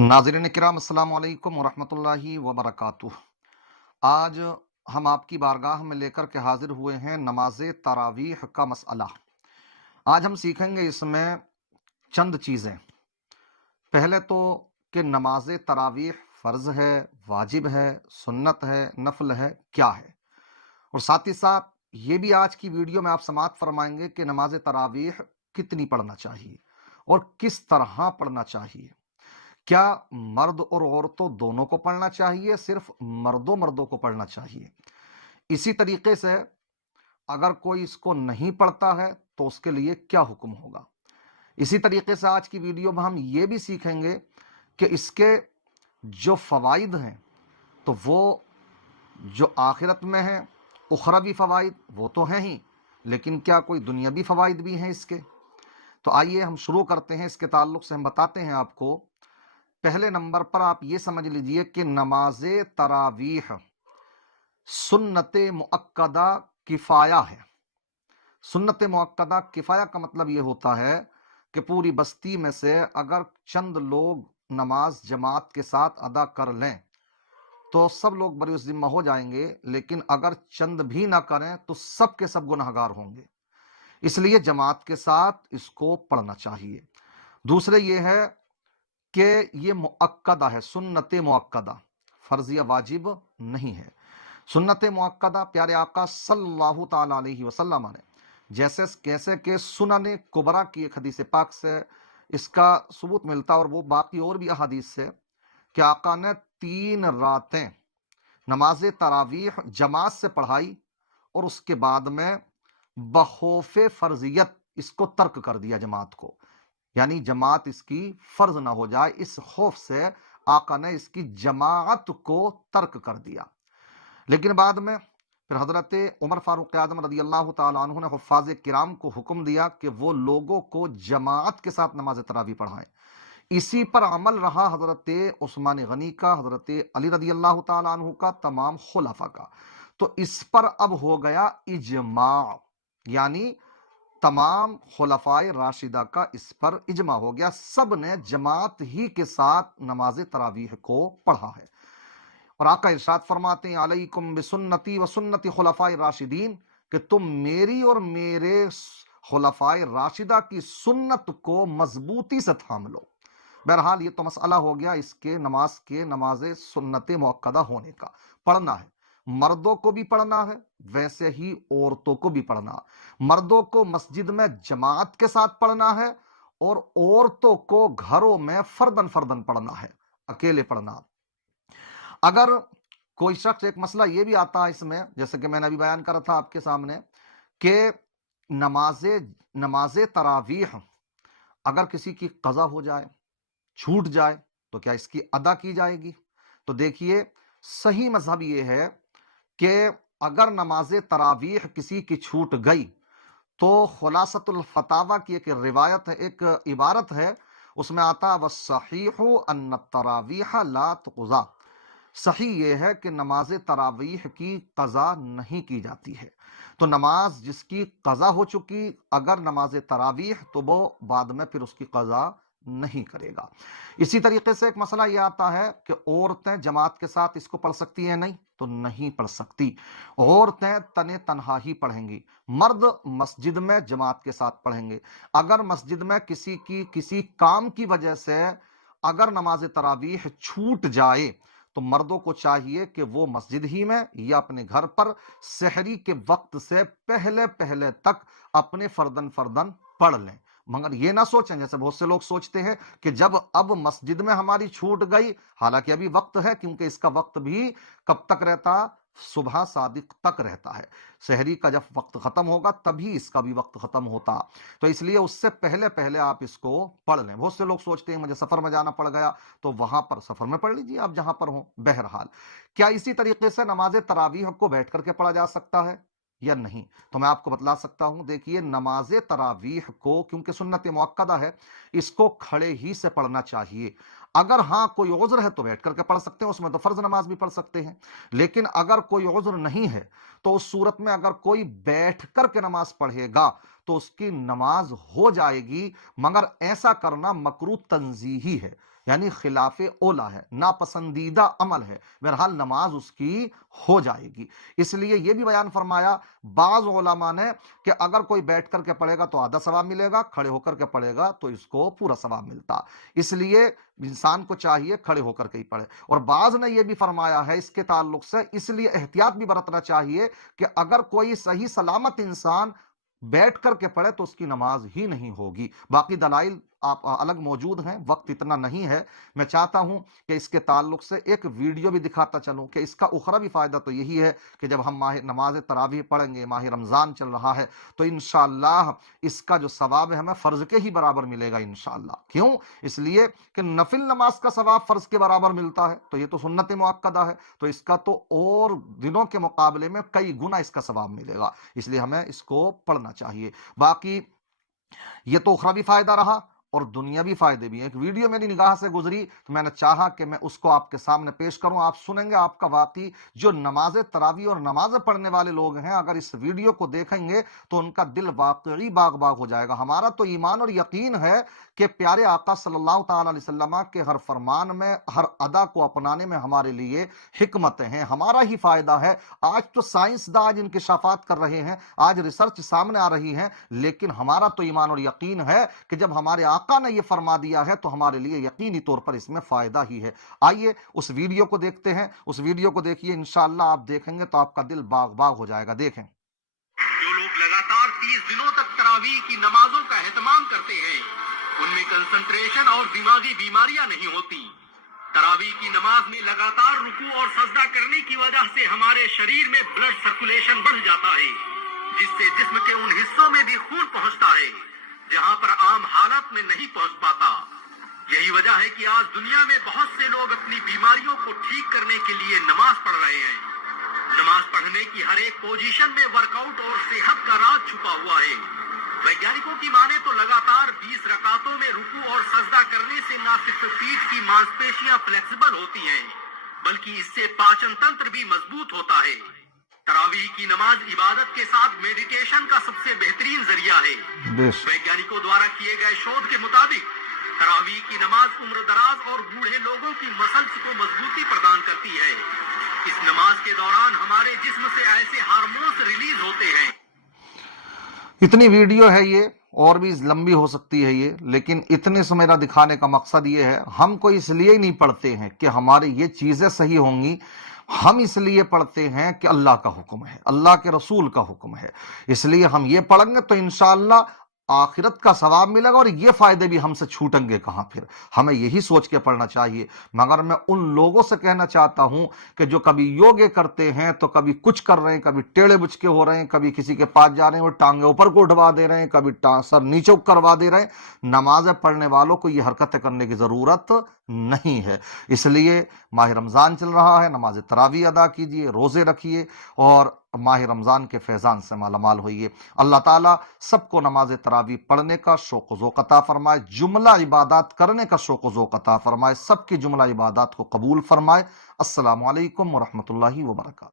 नाज़रीन किराम अस्सलाम वालेकुम वरहमतुल्लाहि वबरकातुह। आज हम आपकी बारगाह में लेकर के हाजिर हुए हैं नमाज तरावीह का मसला। आज हम सीखेंगे इसमें चंद चीज़ें। पहले तो कि नमाज तरावीह फ़र्ज़ है, वाजिब है, सुन्नत है, नफल है, क्या है। और साथ ही साथ ये भी आज की वीडियो में आप समाअत फरमाएंगे कि नमाज तरावीह कितनी पढ़ना चाहिए और किस तरह पढ़ना चाहिए। क्या मर्द और औरतों दोनों को पढ़ना चाहिए, सिर्फ मर्दों को पढ़ना चाहिए। इसी तरीके से अगर कोई इसको नहीं पढ़ता है तो उसके लिए क्या हुक्म होगा। इसी तरीके से आज की वीडियो में हम ये भी सीखेंगे कि इसके जो फ़वाइद हैं तो वो जो आखिरत में हैं, उखरवी फ़वाइद वो तो हैं ही, लेकिन क्या कोई दुनियावी फ़वाइद भी हैं इसके। तो आइए हम शुरू करते हैं। इसके ताल्लुक़ से हम बताते हैं आपको। पहले नंबर पर आप ये समझ लीजिए कि नमाज तरावीह सुन्नत मुअक्कदा किफ़ाया है। सुन्नत मुअक्कदा किफ़ाया का मतलब ये होता है कि पूरी बस्ती में से अगर चंद लोग नमाज जमात के साथ अदा कर लें तो सब लोग बरूस ज़िम्मा हो जाएंगे, लेकिन अगर चंद भी ना करें तो सब के सब गुनहगार होंगे। इसलिए जमात के साथ इसको पढ़ना चाहिए। दूसरे ये है कि ये मुअक्कदा है, सुन्नत मुअक्कदा, फर्ज या वाजिब नहीं है। सुन्नत मुअक्कदा प्यारे आका सल्लल्लाहु ताला अलैहि वसल्लम ने जैसे कैसे कि सुनन कुबरा की एक हदीस पाक से इसका सबूत मिलता है, और वो बाकी और भी अहादीस से, कि आका ने 3 रातें नमाज तरावीह जमात से पढ़ाई और उसके बाद में बखौफ फर्जियत इसको तर्क कर दिया जमात को, यानी जमात इसकी फर्ज ना हो जाए, इस खौफ से आका ने इसकी जमात को तर्क कर दिया। लेकिन बाद में फिर हजरत उमर फारूक आजम रदी अल्लाह ताला अन्हु ने हुफ्फाज किराम को हुक्म दिया कि वो लोगों को जमात के साथ नमाज तरावी पढ़ाएं। इसी पर अमल रहा हजरत उस्मान गनी का, हजरत अली रदी अल्लाह ताला अन्हु का, तमाम खुलफा का। तो इस पर अब हो गया इजमा, यानी तमाम खुलफाए राशिदा का इस पर इजमा हो गया, सब ने जमात ही के साथ नमाज तरावीह को पढ़ा है। और आका इरशाद फरमाते हैं अलैकुम बिसुन्नती व सुन्नती खुलफाए राशिदीन, कि तुम मेरी और मेरे खुलफाए राशिदा की सुन्नत को मजबूती से थाम लो। बहरहाल ये तो मसला हो गया इसके नमाज सुन्नत मुअक्कदा होने का। पढ़ना है, मर्दों को भी पढ़ना है, वैसे ही औरतों को भी पढ़ना। मर्दों को मस्जिद में जमात के साथ पढ़ना है और औरतों को घरों में फर्दन फर्दन पढ़ना है, अकेले पढ़ना। अगर कोई शख्स, एक मसला ये भी आता है इसमें, जैसे कि मैंने अभी बयान करा था आपके सामने, कि नमाजे नमाजे तरावीह अगर किसी की कज़ा हो जाए, छूट जाए, तो क्या इसकी अदा की जाएगी। तो देखिए, सही मजहब ये है कि अगर नमाज तरावीह किसी की छूट गई तो खुलासतुल फतावा की एक रिवायत है, एक इबारत है, उसमें आता वस्सहीहु अन्न तरावीह ला तुक़ज़ा। सही ये है कि नमाज तरावीह की कज़ा नहीं की जाती है। तो नमाज जिसकी कज़ा हो चुकी, अगर नमाज तरावीह, तो वो बाद में फिर उसकी कज़ा नहीं करेगा। इसी तरीके से एक मसला ये आता है कि औरतें जमात के साथ इसको पढ़ सकती हैं, नहीं तो नहीं पढ़ सकती। औरतें तने तनहा ही पढ़ेंगी, मर्द मस्जिद में जमात के साथ पढ़ेंगे। अगर मस्जिद में किसी की किसी काम की वजह से अगर नमाज तरावीह छूट जाए तो मर्दों को चाहिए कि वो मस्जिद ही में या अपने घर पर सहरी के वक्त से पहले पहले तक अपने फर्दन फर्दन पढ़ लें। मगर ये ना सोचें जैसे बहुत से लोग सोचते हैं कि जब अब मस्जिद में हमारी छूट गई, हालांकि अभी वक्त है, क्योंकि इसका वक्त भी कब तक रहता, सुबह सादिक तक रहता है। सहरी का जब वक्त खत्म होगा तभी इसका भी वक्त खत्म होता, तो इसलिए उससे पहले पहले आप इसको पढ़ लें। बहुत से लोग सोचते हैं मुझे सफर में जाना पड़ गया, तो वहां पर सफर में पढ़ लीजिए आप जहां पर हो। बहरहाल, क्या इसी तरीके से नमाज तरावीह को बैठ करके पढ़ा जा सकता है या नहीं, तो मैं आपको बतला सकता हूं। देखिए, नमाज तरावीह को क्योंकि सुन्नत मुअक्कदा है, इसको खड़े ही से पढ़ना चाहिए। अगर हाँ कोई उज़्र है तो बैठ करके पढ़ सकते हैं, उसमें तो फर्ज नमाज भी पढ़ सकते हैं। लेकिन अगर कोई उज़्र नहीं है तो उस सूरत में अगर कोई बैठ करके नमाज पढ़ेगा तो उसकी नमाज हो जाएगी, मगर ऐसा करना मकरूह तंजीही है, یعنی خلاف اولا ہے، ناپسندیدہ عمل ہے، بہرحال نماز اس کی ہو جائے گی۔ اس لیے یہ بھی بیان فرمایا بعض علماء نے کہ اگر کوئی بیٹھ کر کے پڑھے گا تو آدھا ثواب ملے گا، کھڑے ہو کر کے پڑھے گا تو اس کو پورا ثواب ملتا۔ اس لیے انسان کو چاہیے کھڑے ہو کر کے ہی پڑھے۔ اور بعض نے یہ بھی فرمایا ہے اس کے تعلق سے، اس لیے احتیاط بھی برتنا چاہیے کہ اگر کوئی صحیح سلامت انسان بیٹھ کر کے پڑھے تو اس کی نماز ہی نہیں ہوگی۔ باقی دلائل آپ الگ موجود ہیں، وقت اتنا نہیں ہے۔ میں چاہتا ہوں کہ اس کے تعلق سے ایک ویڈیو بھی دکھاتا چلوں کہ اس کا اخروی فائدہ تو یہی ہے کہ جب ہم نماز تراویح پڑھیں گے، ماہ رمضان چل رہا ہے، تو انشاءاللہ اس کا جو ثواب ہے ہمیں فرض کے ہی برابر ملے گا انشاءاللہ۔ کیوں؟ اس لیے کہ نفل نماز کا ثواب فرض کے برابر ملتا ہے، تو یہ تو سنت مؤکدہ ہے، تو اس کا تو اور دنوں کے مقابلے میں کئی گنا اس کا ثواب ملے گا، اس لیے ہمیں اس کو پڑھنا چاہیے۔ باقی یہ تو اخروی فائدہ رہا اور دنیاوی فائدے بھی ہیں۔ ایک ویڈیو میری نگاہ سے گزری تو میں نے چاہا کہ میں اس کو آپ کے سامنے پیش کروں۔ آپ سنیں گے، آپ کا واقعی جو نماز تراویح اور نماز پڑھنے والے لوگ ہیں اگر اس ویڈیو کو دیکھیں گے تو ان کا دل واقعی باغ باغ ہو جائے گا۔ ہمارا تو ایمان اور یقین ہے کہ پیارے آقا صلی اللہ تعالی علیہ وسلم کے ہر فرمان میں، ہر ادا کو اپنانے میں ہمارے لیے حکمتیں ہیں، ہمارا ہی فائدہ ہے۔ آج تو سائنسداں آج انکشافات کر رہے ہیں، آج ریسرچ سامنے آ رہی ہے، لیکن ہمارا تو ایمان اور یقین ہے کہ جب ہمارے آقا نے یہ فرما دیا ہے تو ہمارے لیے یقینی طور پر اس میں فائدہ ہی ہے۔ آئیے اس ویڈیو کو دیکھتے ہیں، اس ویڈیو کو دیکھیے، انشاءاللہ آپ دیکھیں گے تو آپ کا دل باغ باغ ہو جائے گا۔ دیکھیں۔ جو لوگ لگاتار 30 دنوں تک تراویح کی نمازوں کا اہتمام کرتے ہیں ان میں کنسنٹریشن اور دماغی بیماریاں نہیں ہوتی۔ تراویح کی نماز میں لگاتار رکوع اور سجدہ کرنے کی وجہ سے ہمارے شریر میں بلڈ سرکولیشن بڑھ جاتا ہے، جس سے جسم کے ان حصوں میں بھی خون پہنچتا ہے جہاں پر عام حالت میں نہیں پہنچ پاتا۔ یہی وجہ ہے کہ آج دنیا میں بہت سے لوگ اپنی بیماریوں کو ٹھیک کرنے کے لیے نماز پڑھ رہے ہیں۔ نماز پڑھنے کی ہر ایک پوزیشن میں ورک آؤٹ اور صحت کا راز چھپا ہوا ہے۔ ویگیانکوں کی مانے تو لگاتار 20 رکعتوں میں رکوع اور سجدہ کرنے سے نہ صرف پیٹھ کی مانس پیشیاں فلیکسیبل ہوتی ہیں بلکہ اس سے پاچن تنتر بھی مضبوط ہوتا ہے۔ تراویح کی نماز عبادت کے ساتھ میڈیٹیشن کا سب سے بہترین ذریعہ ہے۔ ویگیانکوں دوارا کیے گئے شودھ کے مطابق تراویح کی نماز عمر دراز اور بوڑھے لوگوں کی مسلز کو مضبوطی پردان کرتی ہے۔ اس نماز کے دوران ہمارے جسم سے ایسے ہارمونز ریلیز ہوتے ہیں۔ اتنی ویڈیو ہے یہ، اور بھی لمبی ہو سکتی ہے یہ، لیکن اتنے سے میرا دکھانے کا مقصد یہ ہے، ہم کو اس لیے نہیں پڑھتے ہیں کہ ہمارے یہ چیزیں صحیح ہوں گی، ہم اس لیے پڑھتے ہیں کہ اللہ کا حکم ہے، اللہ کے رسول کا حکم ہے، اس لیے ہم یہ پڑھیں گے تو انشاءاللہ آخرت کا ثواب ملے گا، اور یہ فائدے بھی ہم سے چھوٹیں گے کہاں؟ پھر ہمیں یہی سوچ کے پڑھنا چاہیے۔ مگر میں ان لوگوں سے کہنا چاہتا ہوں کہ جو کبھی یوگے کرتے ہیں تو کبھی کچھ کر رہے ہیں، کبھی ٹیڑے بچکے ہو رہے ہیں، کبھی کسی کے پاس جا رہے ہیں وہ ٹانگیں اوپر کو اٹھوا دے رہے ہیں، کبھی سر نیچے کروا دے رہے ہیں۔ نمازیں پڑھنے والوں کو یہ حرکتیں کرنے کی ضرورت نہیں ہے۔ اس لیے ماہ رمضان چل رہا ہے، نماز تراویح ادا کیجئے، روزے رکھیے اور ماہ رمضان کے فیضان سے مالا مال ہوئیے۔ اللہ تعالیٰ سب کو نماز تراویح پڑھنے کا شوق و ذوق عطا فرمائے، جملہ عبادات کرنے کا شوق و ذوق عطا فرمائے، سب کی جملہ عبادات کو قبول فرمائے۔ السلام علیکم ورحمۃ اللہ وبرکاتہ۔